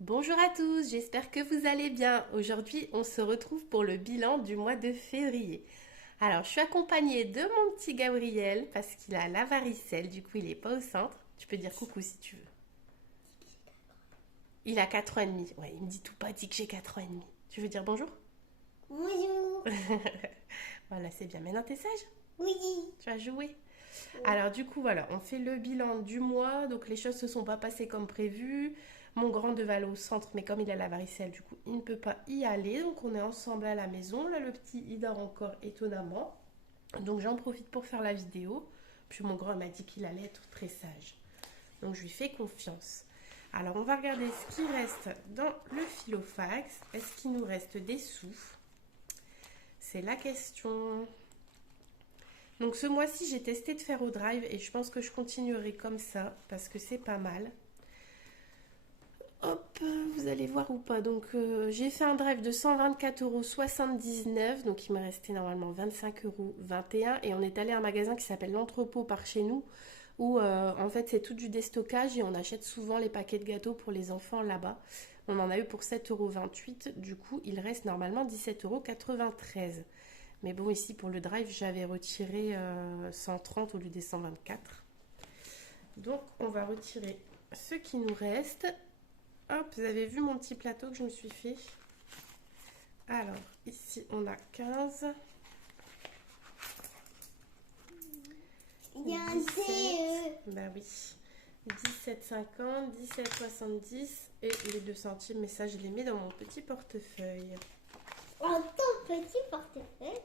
Bonjour à tous, j'espère que vous allez bien. Aujourd'hui, on se retrouve pour le bilan du mois de février. Alors, je suis accompagnée de mon petit Gabriel parce qu'il a la varicelle, du coup, il n'est pas au centre. Tu peux dire coucou si tu veux. Il a 4 ans et demi. Ouais, il me dit tout pas, dit que j'ai 4 ans et demi. Tu veux dire bonjour? Bonjour. Voilà, c'est bien. Maintenant, t'es sage? Oui. Tu as joué? Alors du coup voilà, on fait le bilan du mois, donc les choses se sont pas passées comme prévu. Mon grand devait aller au centre, mais comme il a la varicelle, du coup il ne peut pas y aller, donc on est ensemble à la maison. Là le petit il dort encore étonnamment, donc j'en profite pour faire la vidéo. Puis mon grand m'a dit qu'il allait être très sage, donc je lui fais confiance. Alors on va regarder ce qui reste dans le filofax. Est-ce qu'il nous reste des sous? C'est la question. Donc ce mois-ci, j'ai testé de faire au drive et je pense que je continuerai comme ça parce que c'est pas mal. Hop, vous allez voir ou pas. Donc j'ai fait un drive de 124,79 €. Donc il me restait normalement 25,21 € et on est allé à un magasin qui s'appelle l'Entrepôt par chez nous où en fait c'est tout du déstockage et on achète souvent les paquets de gâteaux pour les enfants là-bas. On en a eu pour 7,28 €. Du coup, il reste normalement 17,93 €. Mais bon, ici pour le drive, j'avais retiré 130 au lieu des 124. Donc, on va retirer ce qui nous reste. Hop, vous avez vu mon petit plateau que je me suis fait. Alors, ici, on a 15, Il y a un 17, thé. bah oui, 17,50, 17,70 et les 2 centimes. Mais ça, je les mets dans mon petit portefeuille. En ton petit portefeuille.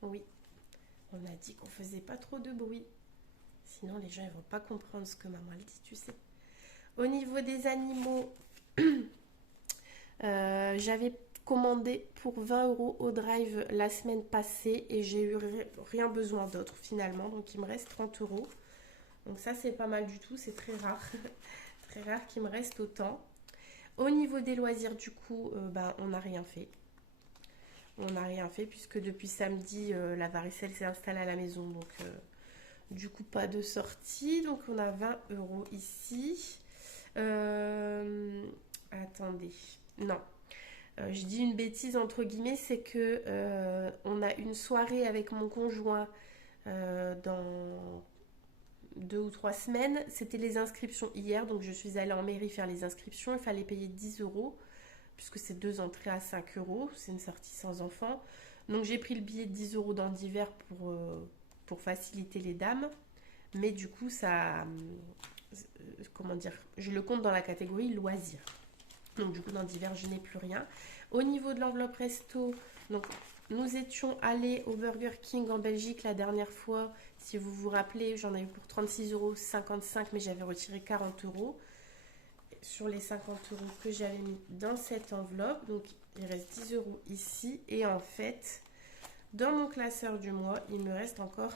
Oui, on a dit qu'on faisait pas trop de bruit. Sinon, les gens ils vont pas comprendre ce que maman elle dit, tu sais. Au niveau des animaux, j'avais commandé pour 20 € au drive la semaine passée et j'ai eu rien besoin d'autre finalement. Donc il me reste 30 €. Donc ça c'est pas mal du tout, c'est très rare. Très rare qu'il me reste autant. Au niveau des loisirs du coup, ben, on n'a rien fait. On n'a rien fait puisque depuis samedi la varicelle s'est installée à la maison. Donc du coup pas de sortie. Donc on a 20 € ici. Attendez. Non, je dis une bêtise entre guillemets, c'est que on a une soirée avec mon conjoint dans 2 ou 3 semaines. C'était les inscriptions hier, donc je suis allée en mairie faire les inscriptions. Il fallait payer 10 € puisque c'est 2 entrées à 5 €. C'est une sortie sans enfant. Donc j'ai pris le billet de 10 € dans divers pour faciliter les dames. Mais du coup, ça. Comment dire? Je le compte dans la catégorie loisirs. Donc du coup dans divers je n'ai plus rien. Au niveau de l'enveloppe resto, donc nous étions allés au Burger King en Belgique la dernière fois. Si vous vous rappelez, j'en ai eu pour 36,55 € mais j'avais retiré 40 € sur les 50 € que j'avais mis dans cette enveloppe. Donc il reste 10 € ici. Et en fait, dans mon classeur du mois, il me reste encore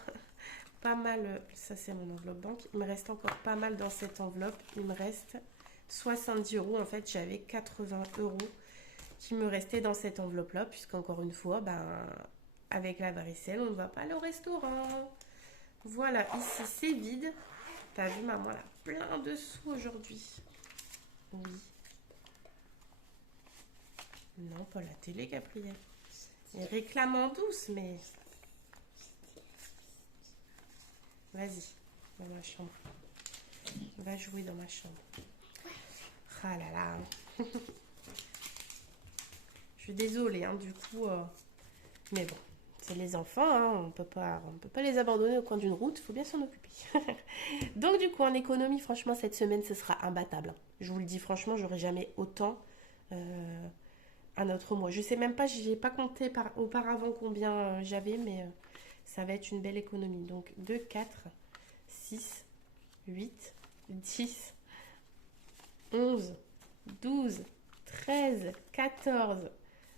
pas mal. Ça c'est mon enveloppe banque. Il me reste encore pas mal dans cette enveloppe. Il me reste 70 € en fait, j'avais 80 € qui me restaient dans cette enveloppe-là, puisqu'encore une fois, ben, avec la varicelle, on ne va pas aller au restaurant. Voilà, ici c'est vide. T'as vu, maman, elle a plein de sous aujourd'hui. Oui. Non, pas la télé, Gabriel. Elle réclame en douce, mais... Vas-y, dans ma chambre. Va jouer dans ma chambre. Ah là là. Je suis désolée, hein, du coup... Mais bon, c'est les enfants, hein, on peut pas les abandonner au coin d'une route, il faut bien s'en occuper. Donc du coup, en économie, franchement, cette semaine, ce sera imbattable. Je vous le dis franchement, j'aurai jamais autant un autre mois. Je sais même pas, j'ai pas compté auparavant combien j'avais, mais ça va être une belle économie. Donc 2, 4, 6, 8, 10, 11, 12, 13, 14.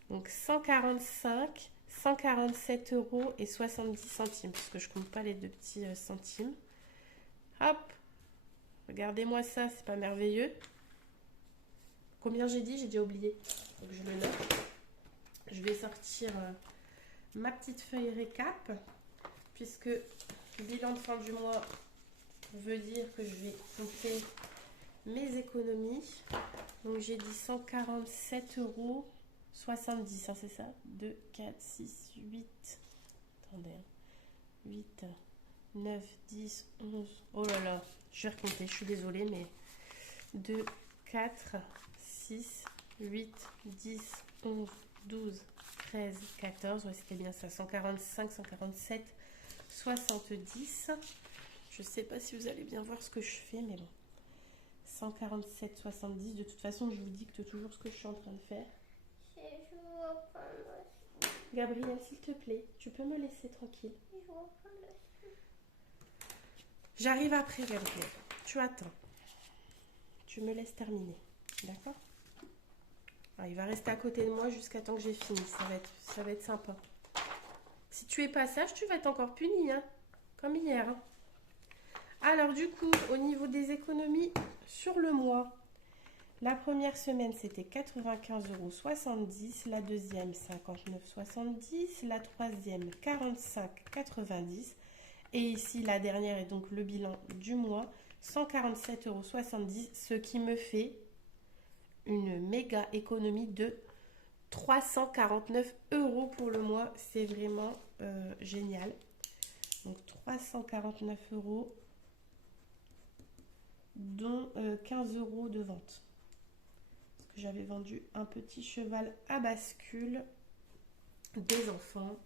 Donc 145, 147 € et 70 centimes, parce que je compte pas les deux petits centimes. Hop, regardez-moi ça, c'est pas merveilleux? Combien j'ai dit? J'ai déjà oublié. Donc je le note. Je vais sortir ma petite feuille récap, puisque le bilan de fin du mois veut dire que je vais compter mes économies. Donc j'ai dit 147,70 €, hein, c'est ça? 2, 4, 6, 8. Attendez. 8, 9, 10, 11. Oh là là, je vais recompter, je suis désolée, mais 2, 4, 6, 8, 10, 11, 12, 13, 14. Ouais, c'était bien ça. 145, 147, 70. Je sais pas si vous allez bien voir ce que je fais, mais bon. 147, 70. De toute façon, je vous dicte toujours ce que je suis en train de faire. Je vois pas le... Gabriel, s'il te plaît, tu peux me laisser tranquille. Je vois pas le... J'arrive après, Gabriel. Tu attends. Tu me laisses terminer. D'accord? Ah, il va rester à côté de moi jusqu'à temps que j'ai fini. Ça va être sympa. Si tu es pas sage, tu vas être encore puni, hein? Comme hier. Hein. Alors, du coup, au niveau des économies sur le mois, la première semaine, c'était 95,70 €. La deuxième, 59,70 €. La troisième, 45,90 €. Et ici, la dernière est donc le bilan du mois, 147,70 €, ce qui me fait une méga économie de 349 € pour le mois. C'est vraiment génial. Donc 349 €, dont 15 € de vente. Parce que j'avais vendu un petit cheval à bascule des enfants.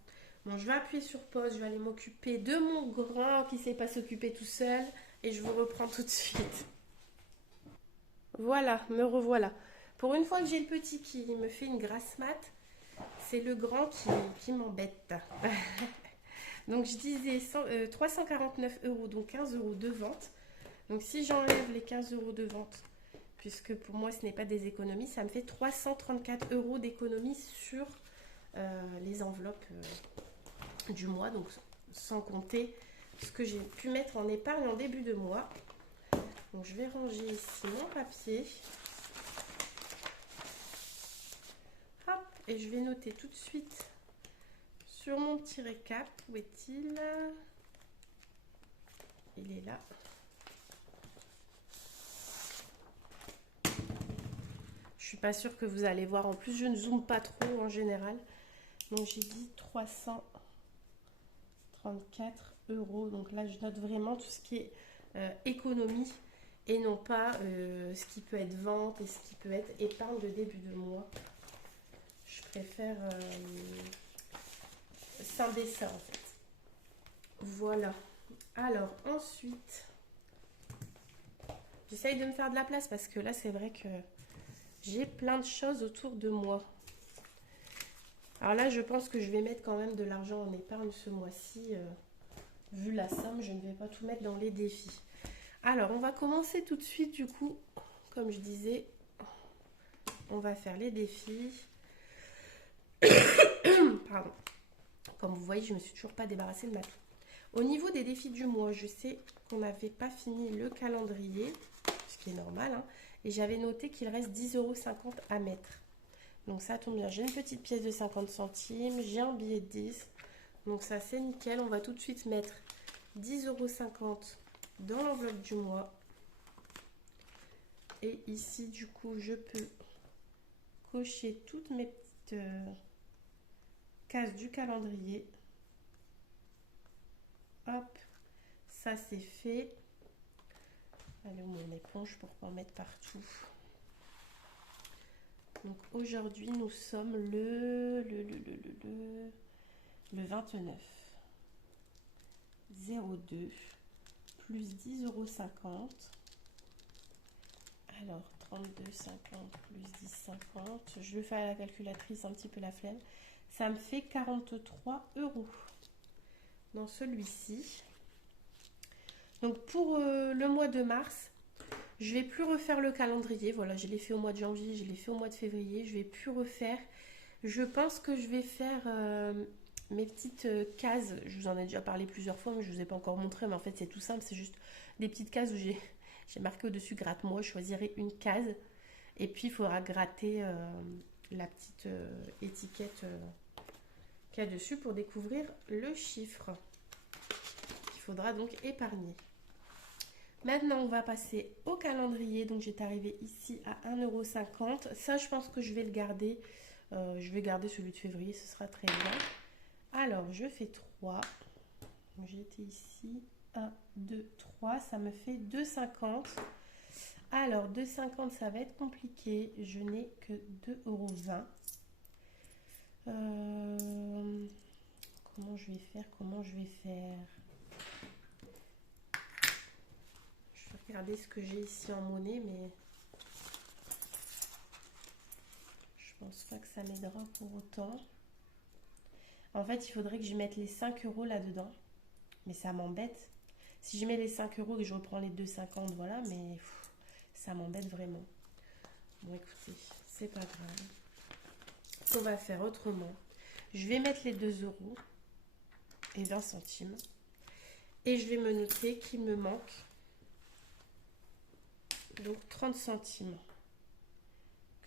Bon, je vais appuyer sur pause, je vais aller m'occuper de mon grand qui ne sait pas s'occuper tout seul et je vous reprends tout de suite. Voilà, me revoilà. Pour une fois que j'ai le petit qui me fait une grasse mat, c'est le grand qui m'embête. Donc je disais 349 €, donc 15 € de vente. Donc si j'enlève les 15 € de vente, puisque pour moi ce n'est pas des économies, ça me fait 334 € d'économie sur les enveloppes du mois, donc sans compter ce que j'ai pu mettre en épargne en début de mois. Donc je vais ranger ici mon papier. Hop, et je vais noter tout de suite sur mon petit récap. Où est-il? Il est là. Je suis pas sûre que vous allez voir. En plus, je ne zoome pas trop en général. Donc j'ai dit 334 €. Donc là, je note vraiment tout ce qui est économie et non pas ce qui peut être vente et ce qui peut être épargne de début de mois. Je préfère scinder ça en fait. Voilà. Alors ensuite, j'essaye de me faire de la place parce que là, c'est vrai que j'ai plein de choses autour de moi. Alors là, je pense que je vais mettre quand même de l'argent en épargne ce mois-ci. Vu la somme, je ne vais pas tout mettre dans les défis. Alors, on va commencer tout de suite, du coup. Comme je disais, on va faire les défis. Pardon. Comme vous voyez, je ne me suis toujours pas débarrassée de ma toux. Au niveau des défis du mois, je sais qu'on n'avait pas fini le calendrier, ce qui est normal, hein, et j'avais noté qu'il reste 10,50 € à mettre. Donc ça tombe bien, j'ai une petite pièce de 50 centimes, j'ai un billet de 10, donc ça c'est nickel. On va tout de suite mettre 10,50 € dans l'enveloppe du mois. Et ici, du coup, je peux cocher toutes mes petites cases du calendrier. Hop, ça c'est fait. Allez, mon éponge pour pas en mettre partout. Donc aujourd'hui, nous sommes le 29 02 plus 10,50 €. Alors 32,50 plus 10,50. Je le fais à la calculatrice, un petit peu la flemme. Ça me fait 43 € dans celui-ci. Donc pour le mois de mars, je vais plus refaire le calendrier. Voilà, je l'ai fait au mois de janvier, je l'ai fait au mois de février. Je vais plus refaire. Je pense que je vais faire mes petites cases. Je vous en ai déjà parlé plusieurs fois, mais je ne vous ai pas encore montré. Mais en fait, c'est tout simple. C'est juste des petites cases où j'ai marqué au-dessus gratte-moi. Je choisirai une case. Et puis, il faudra gratter la petite étiquette qu'il y a dessus pour découvrir le chiffre qu'il faudra donc épargner. Maintenant, on va passer au calendrier. Donc, j'étais arrivée ici à 1,50 €. Ça, je pense que je vais le garder. Je vais garder celui de février, ce sera très bien. Alors, je fais 3. J'ai été ici. 1, 2, 3. Ça me fait 2,50 €. Alors, 2,50 €, ça va être compliqué. Je n'ai que 2,20 €. Comment je vais faire? Je vais regarder ce que j'ai ici en monnaie, mais je pense pas que ça m'aidera pour autant. En fait, il faudrait que je mette les 5 € là-dedans. Mais ça m'embête. Si je mets les 5 € et que je reprends les 2,50 €, voilà, mais ça m'embête vraiment. Bon, écoutez, c'est pas grave. On va faire autrement. Je vais mettre les 2,20 € et je vais me noter qu'il me manque donc 30 centimes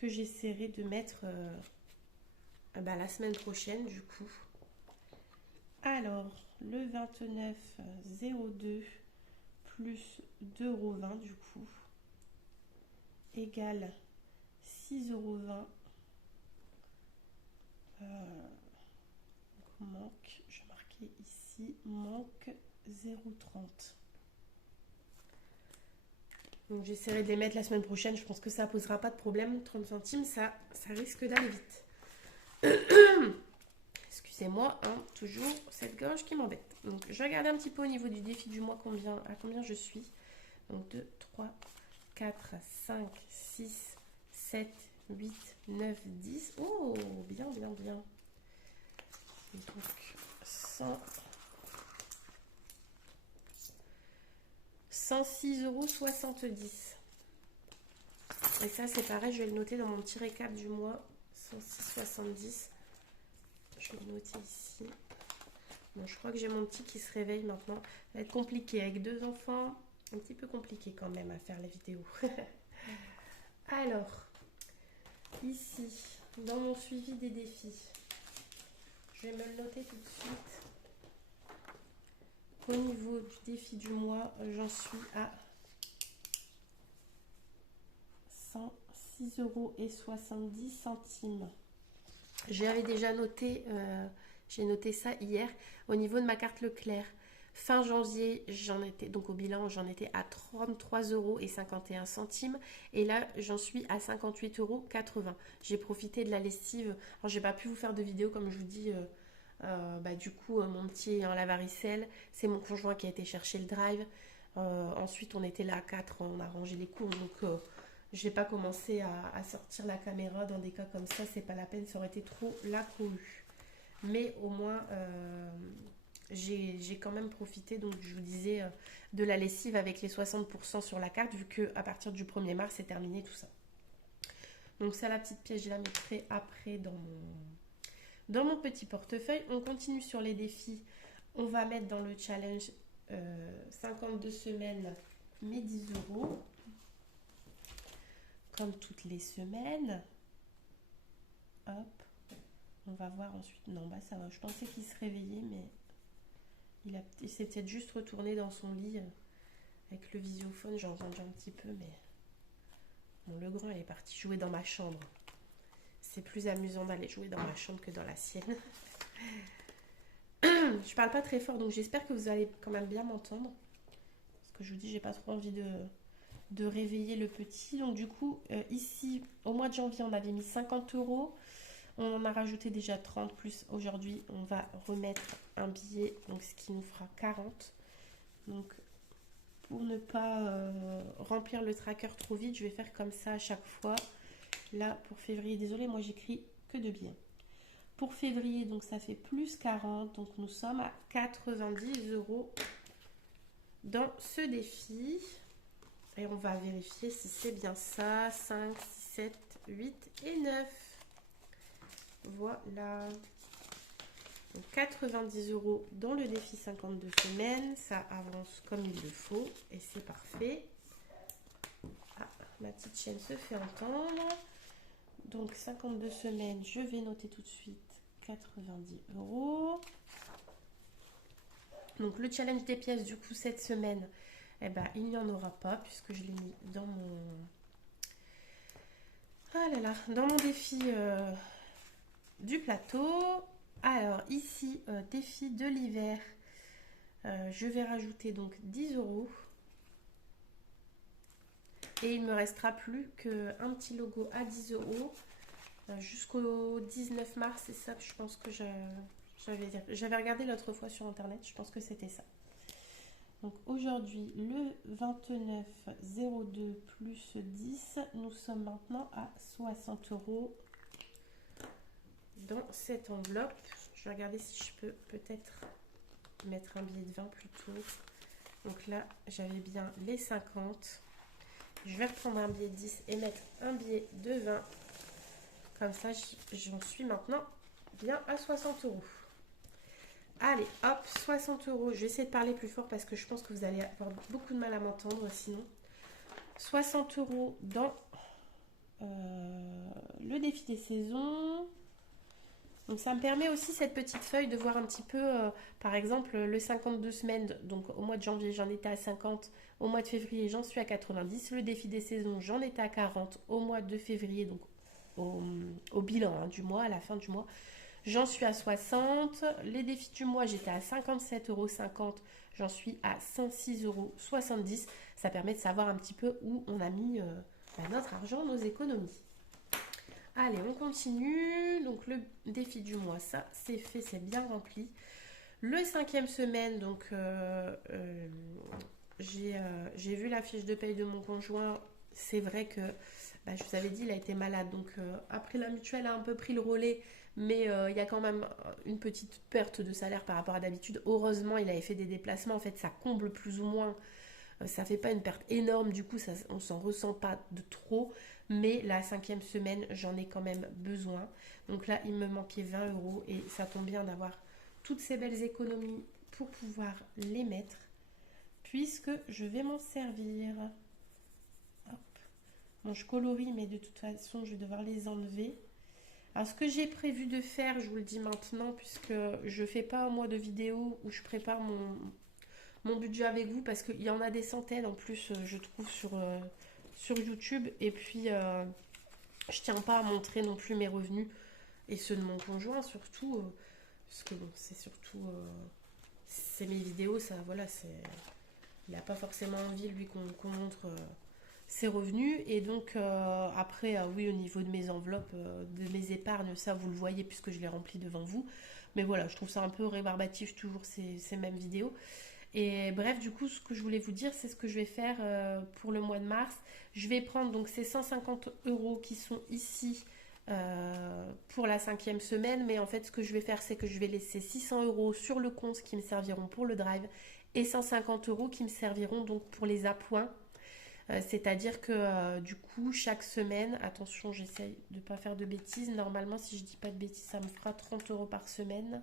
que j'essaierai de mettre la semaine prochaine du coup. Alors, le 29,02 plus 2,20 € du coup égale 6,20 €. Manque, je vais marquer ici, manque 0,30. Donc j'essaierai de les mettre la semaine prochaine, je pense que ça posera pas de problème. 30 centimes, ça risque d'aller vite. Excusez-moi, hein, toujours cette gorge qui m'embête. Donc je vais regarder un petit peu au niveau du défi du mois à combien je suis. Donc 2, 3, 4, 5, 6, 7, 8, 9, 10. Oh, bien, bien, bien. Donc 106,70 €. Et ça, c'est pareil, je vais le noter dans mon petit récap du mois. 106,70 €. Je vais le noter ici. Bon, je crois que j'ai mon petit qui se réveille maintenant. Ça va être compliqué avec 2 enfants. Un petit peu compliqué quand même à faire la vidéo. Alors, ici, dans mon suivi des défis, je vais me le noter tout de suite. Au niveau du défi du mois, j'en suis à 106,70 €. J'avais déjà noté, j'ai noté ça hier, au niveau de ma carte Leclerc. Fin janvier, j'en étais, donc au bilan, j'en étais à 33,51 €. Et là, j'en suis à 58,80 €. J'ai profité de la lessive. Alors, j'ai pas pu vous faire de vidéo, comme je vous dis. Du coup, mon petit est en lavaricelle. C'est mon conjoint qui a été chercher le drive. Ensuite, on était là à 4, on a rangé les cours. Donc, j'ai pas commencé à sortir la caméra dans des cas comme ça. C'est pas la peine, ça aurait été trop la cohue. Mais au moins, j'ai quand même profité, donc je vous disais, de la lessive avec les 60% sur la carte, vu qu'à partir du 1er mars, c'est terminé tout ça. Donc ça, la petite pièce, je la mettrai après dans mon petit portefeuille. On continue sur les défis. On va mettre dans le challenge 52 semaines, mes 10 €. Comme toutes les semaines. Hop. On va voir ensuite. Non, bah ça va. Je pensais qu'il se réveillait, mais il s'est peut-être juste retourné dans son lit avec le visiophone. J'ai entendu un petit peu, mais bon, le grand, il est parti jouer dans ma chambre. C'est plus amusant d'aller jouer dans ma chambre que dans la sienne. Je parle pas très fort, donc j'espère que vous allez quand même bien m'entendre. Parce que je vous dis, j'ai pas trop envie de réveiller le petit. Donc du coup, ici, au mois de janvier, on avait mis 50 €. On en a rajouté déjà 30 plus aujourd'hui. On va remettre un billet, donc ce qui nous fera 40. Donc pour ne pas remplir le tracker trop vite, je vais faire comme ça à chaque fois. Là, pour février, désolé, moi j'écris que 2 billets. Pour février, donc ça fait plus 40. Donc nous sommes à 90 € dans ce défi. Et on va vérifier si c'est bien ça. 5, 6, 7, 8 et 9. Voilà. Donc 90 € dans le défi 52 semaines. Ça avance comme il le faut. Et c'est parfait. Ah, ma petite chaîne se fait entendre. Donc 52 semaines, je vais noter tout de suite 90 €. Donc le challenge des pièces, du coup, cette semaine, eh ben, il n'y en aura pas puisque je l'ai mis dans mon... Ah là là, dans mon défi du plateau. Alors ici, défi de l'hiver, je vais rajouter donc 10 euros. Et il me restera plus qu'un petit logo à 10 euros jusqu'au 19 mars. C'est ça que je pense que j'avais regardé l'autre fois sur internet. Je pense que c'était ça. Donc aujourd'hui, le 29,02 plus 10, nous sommes maintenant à 60 euros dans cette enveloppe. Je vais regarder si je peux peut-être mettre un billet de 20 plus tôt. Donc là, j'avais bien les 50. Je vais reprendre un billet de 10 et mettre un billet de 20. Comme ça, j'en suis maintenant bien à 60 euros. Allez, hop, 60 euros. Je vais essayer de parler plus fort parce que je pense que vous allez avoir beaucoup de mal à m'entendre sinon. 60 euros dans le défi des saisons. Donc ça me permet aussi cette petite feuille de voir un petit peu, par exemple, le 52 semaines. Donc au mois de janvier, j'en étais à 50. Au mois de février, j'en suis à 90. Le défi des saisons, j'en étais à 40. Au mois de février, donc au bilan du mois, à la fin du mois, j'en suis à 60. Les défis du mois, j'étais à 57,50 euros. J'en suis à 106,70 euros. Ça permet de savoir un petit peu où on a mis notre argent, nos économies. Allez, on continue. Donc le défi du mois, ça c'est fait, c'est bien rempli. Le 5e semaine, donc j'ai vu la fiche de paye de mon conjoint. C'est vrai que je vous avais dit, il a été malade. Donc après, la mutuelle a un peu pris le relais. Mais il y a quand même une petite perte de salaire par rapport à d'habitude. Heureusement, il avait fait des déplacements. En fait, ça comble plus ou moins. Ça fait pas une perte énorme. Du coup, ça, on s'en ressent pas de trop. Mais la 5e semaine, j'en ai quand même besoin. Donc là, il me manquait 20 euros. Et ça tombe bien d'avoir toutes ces belles économies pour pouvoir les mettre. Puisque je vais m'en servir. Hop. Bon, je colorie, mais de toute façon, je vais devoir les enlever. Alors, ce que j'ai prévu de faire, je vous le dis maintenant, puisque je ne fais pas un mois de vidéo où je prépare mon budget avec vous, parce qu'il y en a des centaines en plus, je trouve, sur YouTube. Et puis, je tiens pas à montrer non plus mes revenus et ceux de mon conjoint, surtout, parce que bon, c'est surtout... c'est mes vidéos, ça, voilà, il n'a pas forcément envie, lui, qu'on montre... ses revenus. Et donc après oui, au niveau de mes enveloppes, de mes épargnes, ça vous le voyez puisque je les remplis devant vous, mais voilà, je trouve ça un peu rébarbatif toujours ces mêmes vidéos. Et bref, du coup, ce que je voulais vous dire, c'est ce que je vais faire pour le mois de mars. Je vais prendre donc ces 150 euros qui sont ici pour la 5e semaine, mais en fait ce que je vais faire, c'est que je vais laisser 600 euros sur le compte qui me serviront pour le drive et 150 euros qui me serviront donc pour les appoints. C'est-à-dire que du coup, chaque semaine, attention, j'essaye de ne pas faire de bêtises. Normalement, si je ne dis pas de bêtises, ça me fera 30 euros par semaine.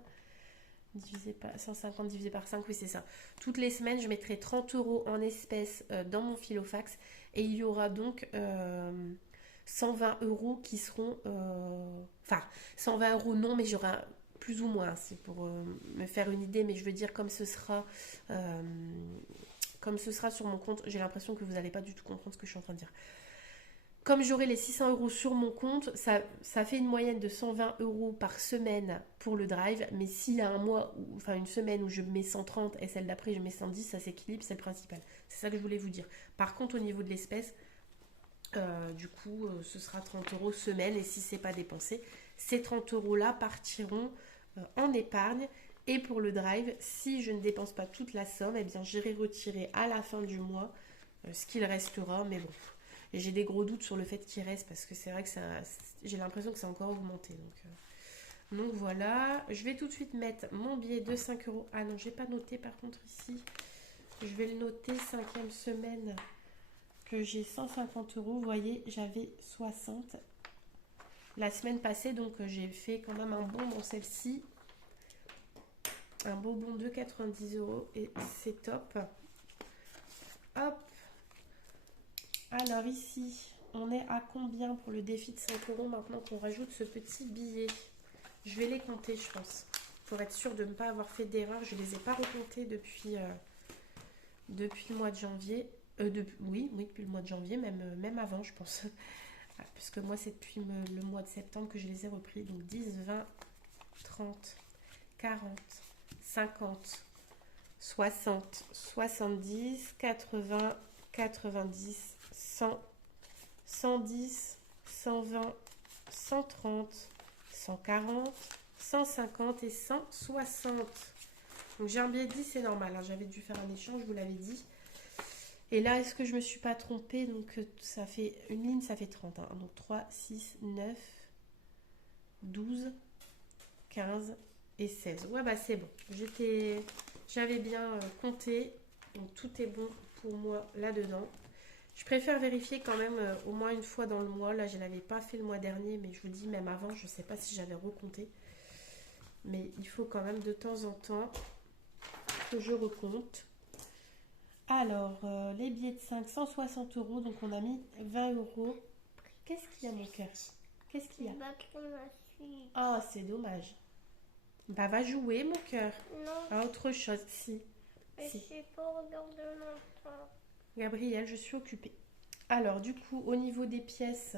Divisé par 150 divisé par 5, oui, c'est ça. Toutes les semaines, je mettrai 30 euros en espèces dans mon Filofax. Et il y aura donc 120 euros qui seront... Enfin, 120 euros non, mais j'aurai plus ou moins. C'est pour me faire une idée, mais je veux dire, comme ce sera sur mon compte, j'ai l'impression que vous n'allez pas du tout comprendre ce que je suis en train de dire. Comme j'aurai les 600 euros sur mon compte, ça fait une moyenne de 120 euros par semaine pour le drive. Mais s'il y a un mois, enfin une semaine où je mets 130 et celle d'après je mets 110, ça s'équilibre, c'est le principal. C'est ça que je voulais vous dire. Par contre, au niveau de l'espèce, du coup, ce sera 30 euros semaine. Et si c'est pas dépensé, ces 30 euros-là partiront en épargne. Et pour le drive, si je ne dépense pas toute la somme, eh bien j'irai retirer à la fin du mois ce qu'il restera. Mais bon, et j'ai des gros doutes sur le fait qu'il reste parce que c'est vrai que j'ai l'impression que ça a encore augmenté. Donc voilà, je vais tout de suite mettre mon billet de 5 euros. Ah non, j'ai pas noté par contre ici. Je vais le noter, 5e semaine, que j'ai 150 euros. Vous voyez, j'avais 60 la semaine passée, donc j'ai fait quand même un bon dans celle-ci. Un beau bon de 90 euros et c'est top. Hop. Alors ici, on est à combien pour le défi de 5 euros maintenant qu'on rajoute ce petit billet? Je vais les compter, je pense. Pour être sûr de ne pas avoir fait d'erreur. Je ne les ai pas recomptés depuis le mois de janvier. Oui, depuis le mois de janvier, même avant, je pense. Puisque moi, c'est depuis le mois de septembre que je les ai repris. Donc 10, 20, 30, 40, 50, 60, 70, 80, 90, 100, 110, 120, 130, 140, 150 et 160. Donc j'ai un billet de 10, c'est normal, hein. J'avais dû faire un échange, je vous l'avais dit. Et là, est-ce que je me suis pas trompée? Donc ça fait une ligne, ça fait 30. Hein. Donc 3, 6, 9, 12, 15 et 16. Ouais, bah c'est bon. J'avais bien compté. Donc tout est bon pour moi là-dedans. Je préfère vérifier quand même au moins une fois dans le mois. Là, je ne l'avais pas fait le mois dernier, mais je vous dis, même avant, je ne sais pas si j'avais recompté. Mais il faut quand même de temps en temps que je recompte. Alors, les billets de 5, 160 euros. Donc, on a mis 20 euros. Qu'est-ce qu'il y a, mon cœur? Qu'est-ce qu'il y a? Ah, c'est dommage. Bah, va jouer, mon cœur. Non. À autre chose, si. Mais Si. je sais pas regarder longtemps. Gabriel, je suis occupée. Alors, du coup, au niveau des pièces,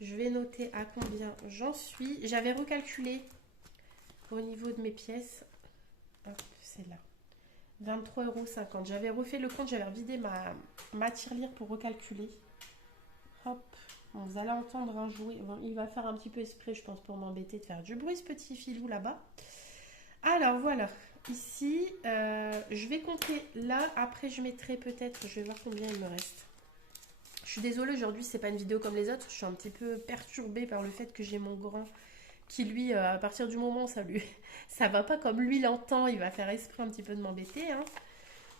je vais noter à combien j'en suis. J'avais recalculé au niveau de mes pièces. Hop, c'est là. 23,50 €. J'avais refait le compte, j'avais revidé ma tirelire pour recalculer. Hop. Bon, vous allez entendre un jouet. Bon, il va faire un petit peu exprès, je pense, pour m'embêter de faire du bruit, ce petit filou là-bas. Alors, voilà. Ici, je vais compter là. Après, je mettrai peut-être, je vais voir combien il me reste. Je suis désolée, aujourd'hui, c'est pas une vidéo comme les autres. Je suis un petit peu perturbée par le fait que j'ai mon grand qui, lui, à partir du moment où ça va pas comme lui l'entend, il va faire esprit un petit peu de m'embêter. Hein.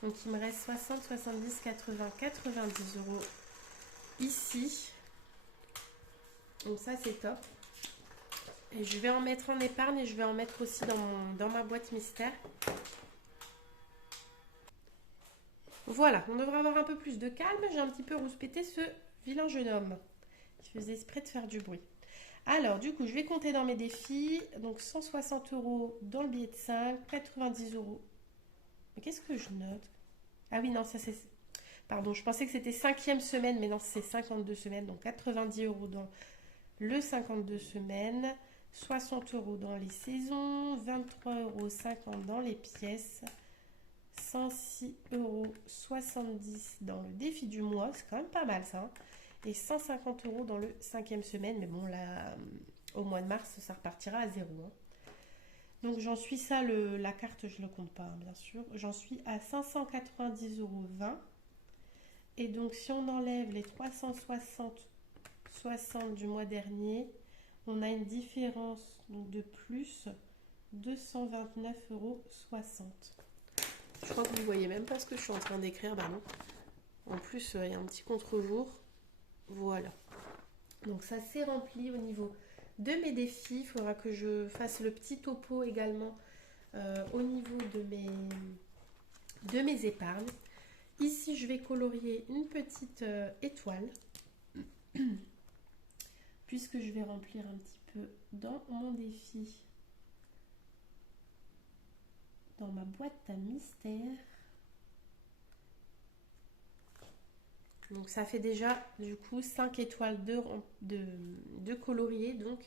Donc, il me reste 60, 70, 80, 90 euros ici. Donc, ça, c'est top. Et je vais en mettre en épargne et je vais en mettre aussi dans ma boîte mystère. Voilà, on devrait avoir un peu plus de calme. J'ai un petit peu rouspété ce vilain jeune homme qui faisait exprès de faire du bruit. Alors, du coup, je vais compter dans mes défis. Donc, 160 euros dans le billet de 5, 90 euros. Mais qu'est-ce que je note? Ah oui, non, ça c'est... Pardon, je pensais que c'était 5e semaine, mais non, c'est 52 semaines. Donc, 90 euros dans le 52 semaines, 60 euros dans les saisons, 23,50 € dans les pièces, 106,70 € dans le défi du mois, c'est quand même pas mal ça, hein. Et 150 € dans le 5e semaine, mais bon là, au mois de mars, ça repartira à zéro. Hein. Donc j'en suis ça, la carte je ne le compte pas, hein, bien sûr, j'en suis à 590,20 € et donc si on enlève les 360 du mois dernier, on a une différence donc, de plus 229,60 €. Je crois que vous ne voyez même pas ce que je suis en train d'écrire. Bah non. En plus, il y a un petit contre-jour. Voilà. Donc ça c'est rempli au niveau de mes défis. Il faudra que je fasse le petit topo également au niveau de mes épargnes. Ici, je vais colorier une petite étoile. Puisque je vais remplir un petit peu dans mon défi. Dans ma boîte à mystère. Donc ça fait déjà du coup 5 étoiles de colorier, donc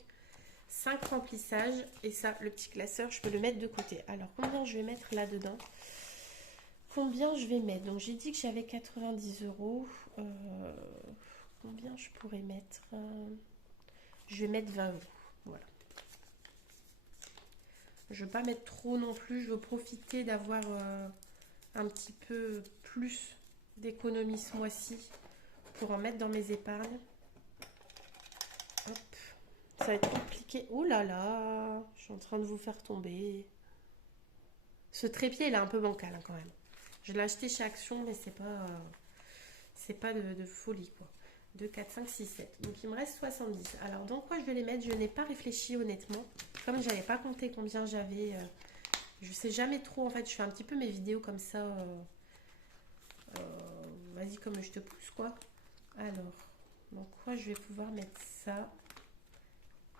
5 remplissages. Et ça, le petit classeur, je peux le mettre de côté. Alors combien je vais mettre là-dedans? Combien je vais mettre? Donc j'ai dit que j'avais 90 euros. Combien je pourrais mettre? Je vais mettre 20 euros. Voilà. Je ne veux pas mettre trop non plus. Je veux profiter d'avoir un petit peu plus d'économie ce mois-ci pour en mettre dans mes épargnes. Hop. Ça va être compliqué. Oh là là, je suis en train de vous faire tomber. Ce trépied, il est un peu bancal hein, quand même. Je l'ai acheté chez Action, mais c'est pas de folie quoi. 2, 4, 5, 6, 7. Donc il me reste 70. Alors dans quoi je vais les mettre? Je n'ai pas réfléchi honnêtement. Comme je n'avais pas compté combien j'avais, je sais jamais trop. En fait, je fais un petit peu mes vidéos comme ça. Vas-y comme je te pousse quoi. Alors, dans quoi je vais pouvoir mettre ça?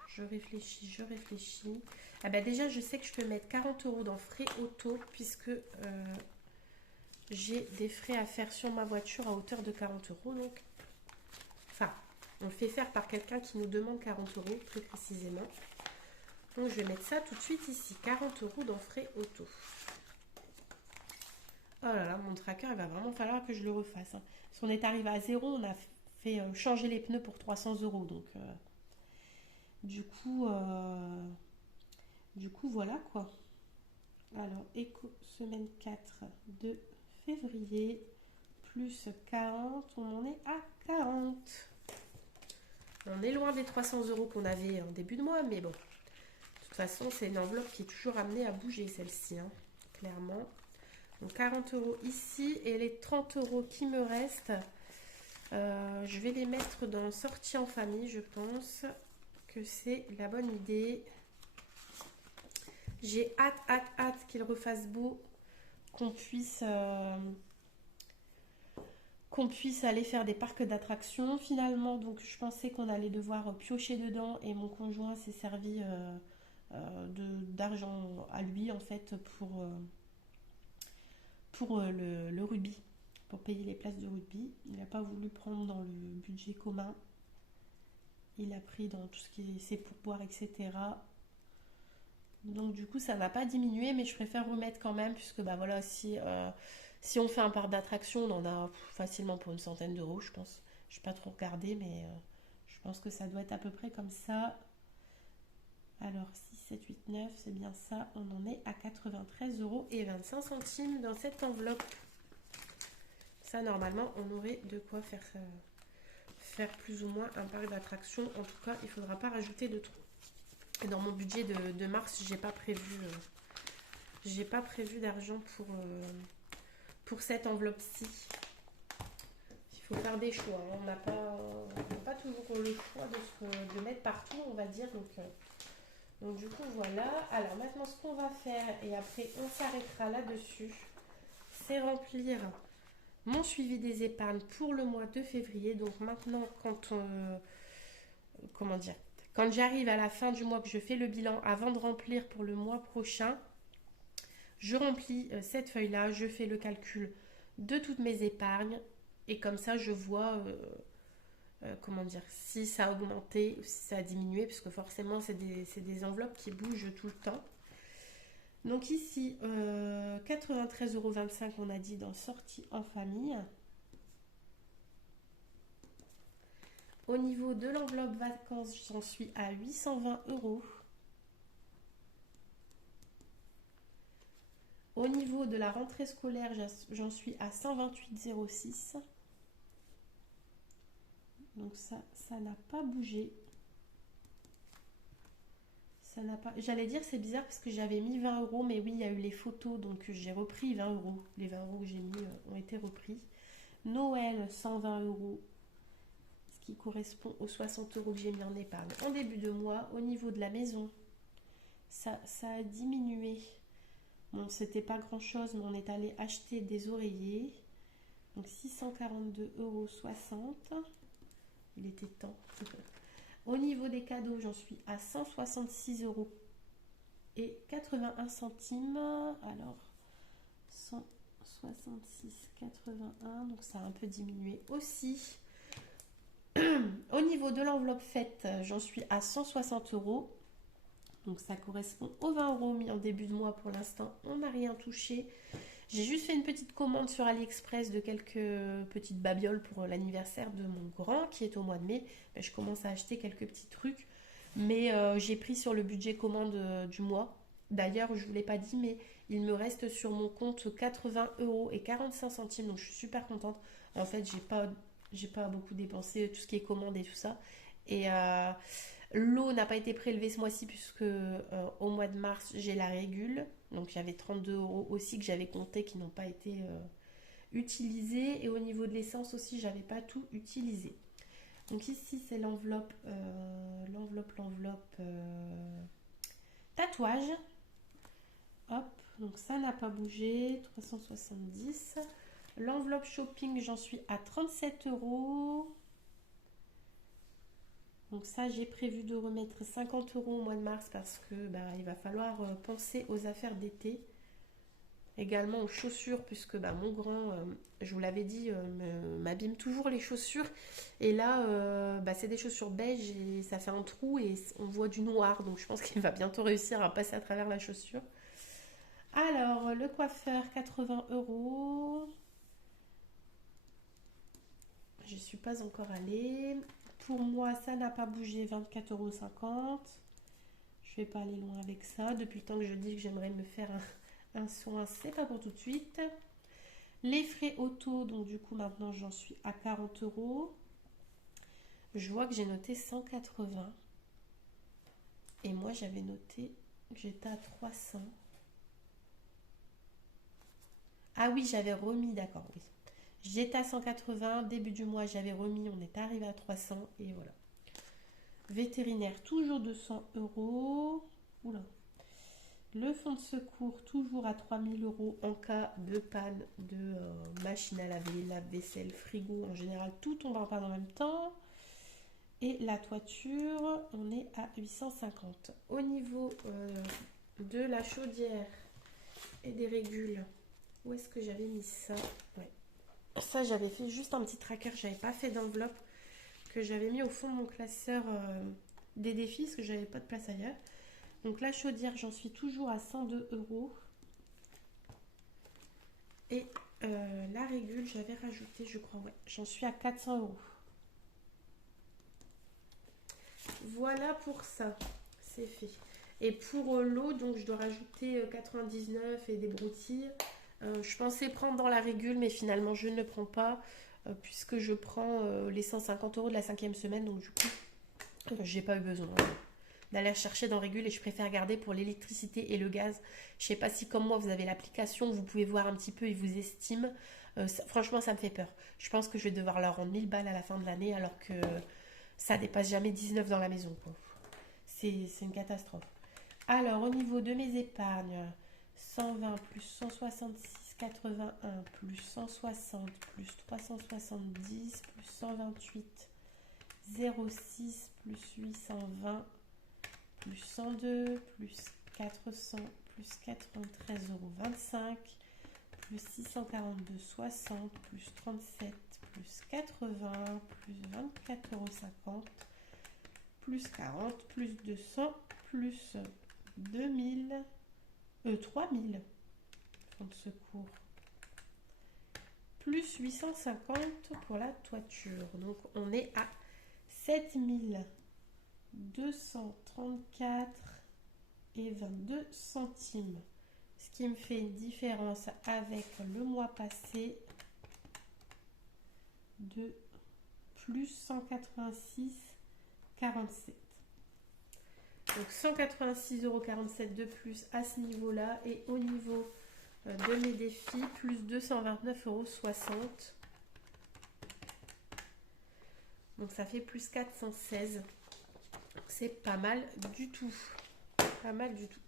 Je réfléchis. Ah bah déjà, je sais que je peux mettre 40 € dans frais auto puisque j'ai des frais à faire sur ma voiture à hauteur de 40 euros. Donc, enfin, on le fait faire par quelqu'un qui nous demande 40 euros, très précisément. Donc, je vais mettre ça tout de suite ici. 40 euros dans frais auto. Oh là là, mon tracker, il va vraiment falloir que je le refasse. Hein. Si on est arrivé à zéro, on a fait changer les pneus pour 300 euros. Donc, du coup, voilà quoi. Alors, éco semaine 4 de février, plus 40, on en est à 40. On est loin des 300 euros qu'on avait en début de mois, mais bon. De toute façon, c'est une enveloppe qui est toujours amenée à bouger, celle-ci, hein, clairement. Donc 40 euros ici, et les 30 euros qui me restent, je vais les mettre dans sortie en famille, je pense que c'est la bonne idée. J'ai hâte qu'il refasse beau, qu'on puisse aller faire des parcs d'attractions. Finalement, donc je pensais qu'on allait devoir piocher dedans et mon conjoint s'est servi d'argent à lui en fait pour le rugby, pour payer les places de rugby. Il n'a pas voulu prendre dans le budget commun. Il a pris dans tout ce qui est ses pourboires, etc. Donc du coup ça va pas diminuer, mais je préfère remettre quand même, puisque bah voilà, si on fait un parc d'attraction, on en a facilement pour une centaine d'euros, je pense. Je n'ai pas trop regardé, mais je pense que ça doit être à peu près comme ça. Alors 6, 7, 8, 9, c'est bien ça. On en est à 93 euros et 25 centimes dans cette enveloppe. Ça, normalement, on aurait de quoi faire plus ou moins un parc d'attraction. En tout cas, il ne faudra pas rajouter de trop. Et dans mon budget de mars, j'ai pas prévu d'argent pour cette enveloppe-ci. Il faut faire des choix. On n'a pas toujours le choix de mettre partout, on va dire. Donc du coup, voilà. Alors maintenant, ce qu'on va faire, et après on s'arrêtera là-dessus, c'est remplir mon suivi des épargnes pour le mois de février. Donc maintenant, quand j'arrive à la fin du mois, que je fais le bilan avant de remplir pour le mois prochain, je remplis cette feuille-là, je fais le calcul de toutes mes épargnes et comme ça je vois si ça a augmenté ou si ça a diminué, puisque forcément c'est des enveloppes qui bougent tout le temps. Donc ici 93,25 € on a dit dans sortie en famille. Au niveau de l'enveloppe vacances, j'en suis à 820 €. Au niveau de la rentrée scolaire, j'en suis à 128,06 €. Donc ça n'a pas bougé. Ça n'a pas. J'allais dire c'est bizarre parce que j'avais mis 20 €, mais oui, il y a eu les photos, donc j'ai repris 20 €. Les 20 € que j'ai mis ont été repris. Noël, 120 €, ce qui correspond aux 60 € que j'ai mis en épargne en début de mois. Au niveau de la maison, ça a diminué. Bon, c'était pas grand chose, mais on est allé acheter des oreillers. Donc 642,60 €. Il était temps. Au niveau des cadeaux, j'en suis à 166 € et 81 centimes. Alors, 166,81 €, donc ça a un peu diminué aussi. Au niveau de l'enveloppe fête, j'en suis à 160 €. Donc ça correspond aux 20 € mis en début de mois pour l'instant. On n'a rien touché. J'ai juste fait une petite commande sur AliExpress de quelques petites babioles pour l'anniversaire de mon grand qui est au mois de mai. Je commence à acheter quelques petits trucs. Mais j'ai pris sur le budget commande du mois. D'ailleurs, je ne vous l'ai pas dit, mais il me reste sur mon compte 80 € et 45 centimes. Donc je suis super contente. En fait, j'ai pas beaucoup dépensé tout ce qui est commande et tout ça. Et l'eau n'a pas été prélevée ce mois-ci puisque au mois de mars, j'ai la régule. Donc j'avais 32 € aussi que j'avais compté qui n'ont pas été utilisés. Et au niveau de l'essence aussi, j'avais pas tout utilisé. Donc ici, c'est l'enveloppe tatouage. Hop, donc ça n'a pas bougé, 370. L'enveloppe shopping, j'en suis à 37 €. Donc ça, j'ai prévu de remettre 50 € au mois de mars parce que il va falloir penser aux affaires d'été. également aux chaussures, puisque bah, mon grand, je vous l'avais dit, m'abîme toujours les chaussures. Et là, bah, c'est des chaussures beige et ça fait un trou et on voit du noir. Donc je pense qu'il va bientôt réussir à passer à travers la chaussure. Alors, le coiffeur, 80 €. Je ne suis pas encore allée. Pour moi, ça n'a pas bougé, 24,50 €. Je ne vais pas aller loin avec ça. Depuis le temps que je dis que j'aimerais me faire un soin, c'est pas pour tout de suite. Les frais auto, donc du coup maintenant j'en suis à 40 €. Je vois que j'ai noté 180. Et moi j'avais noté que j'étais à 300. Ah oui, j'avais remis, d'accord, oui. J'étais à 180, début du mois j'avais remis, on est arrivé à 300 et voilà. Vétérinaire, toujours 200 €. Oula. Le fonds de secours, toujours à 3000 € en cas de panne de machine à laver, lave-vaisselle, frigo. En général, tout tombe en panne en même temps. Et la toiture, on est à 850. Au niveau de la chaudière et des régules, où est-ce que j'avais mis ça? Ouais. Ça, j'avais fait juste un petit tracker. J'avais pas fait d'enveloppe que j'avais mis au fond de mon classeur des défis parce que j'avais pas de place ailleurs. Donc la chaudière, j'en suis toujours à 102 €. Et la régule, j'avais rajouté, je crois, ouais, j'en suis à 400 €. Voilà pour ça, c'est fait. Et pour l'eau, donc je dois rajouter 99 et des broutilles. Je pensais prendre dans la régule, mais finalement je ne le prends pas puisque je prends les 150 € de la 5e semaine. Donc du coup, j'ai pas eu besoin d'aller chercher dans régule et je préfère garder pour l'électricité et le gaz. Je sais pas si comme moi vous avez l'application, vous pouvez voir un petit peu, ils vous estiment. Franchement, ça me fait peur. Je pense que je vais devoir leur rendre 1000 balles à la fin de l'année alors que ça dépasse jamais 19 dans la maison. C'est une catastrophe. Alors, au niveau de mes épargnes, 120 plus 166, 81 plus 160 plus 370 plus 128, 06 plus 820 plus 102 plus 400 plus 93,25 € plus 642,60 plus 37 plus 80 plus 24,50 € plus 40 plus 200 plus 2000 3000 fonds de secours plus 850 pour la toiture. Donc on est à 7234 et 22 centimes. Ce qui me fait une différence avec le mois passé de plus 186,47. Donc 186,47 € de plus à ce niveau-là. Et au niveau de mes défis, plus 229,60 €. Donc ça fait plus 416. C'est pas mal du tout. Pas mal du tout.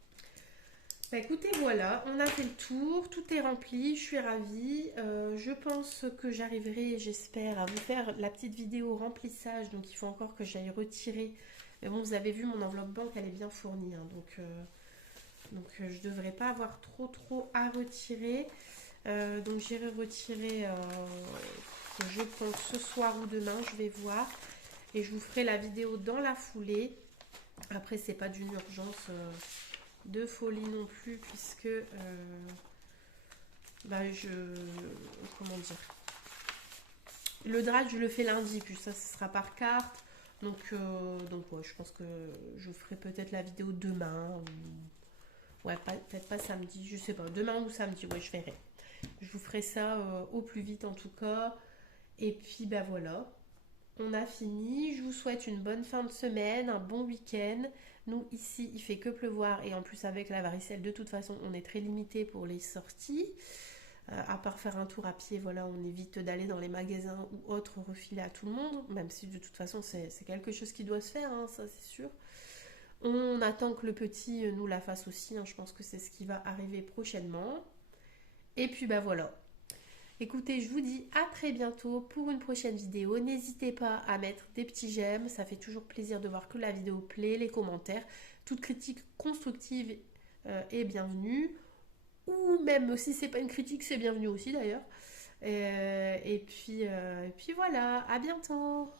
Bah écoutez, voilà, on a fait le tour, tout est rempli, je suis ravie. Je pense que j'arriverai, j'espère, à vous faire la petite vidéo remplissage. Donc il faut encore que j'aille retirer. Mais bon, vous avez vu, mon enveloppe banque, elle est bien fournie. Hein, donc je ne devrais pas avoir trop à retirer. Donc j'irai retirer, je pense, ce soir ou demain, je vais voir. Et je vous ferai la vidéo dans la foulée. Après, c'est pas d'une urgence de folie non plus, puisque comment dire, le drive je le fais lundi, puis ça ce sera par carte. Donc ouais, je pense que je ferai peut-être la vidéo demain. Ouais, peut-être pas samedi, je sais pas, demain ou samedi, ouais, je verrai. Je vous ferai ça au plus vite en tout cas. Et puis ben voilà, on a fini. Je vous souhaite une bonne fin de semaine, un bon week-end. Nous ici il fait que pleuvoir et en plus avec la varicelle de toute façon on est très limité pour les sorties. À part faire un tour à pied, voilà, on évite d'aller dans les magasins ou autres refiler à tout le monde, même si de toute façon c'est quelque chose qui doit se faire, hein, ça c'est sûr. On attend que le petit nous la fasse aussi, hein, je pense que c'est ce qui va arriver prochainement. Et puis bah voilà. Écoutez, je vous dis à très bientôt pour une prochaine vidéo. N'hésitez pas à mettre des petits j'aime, ça fait toujours plaisir de voir que la vidéo plaît, les commentaires. Toute critique constructive est bienvenue. ou même si c'est pas une critique, c'est bienvenu aussi d'ailleurs. Et puis voilà, à bientôt.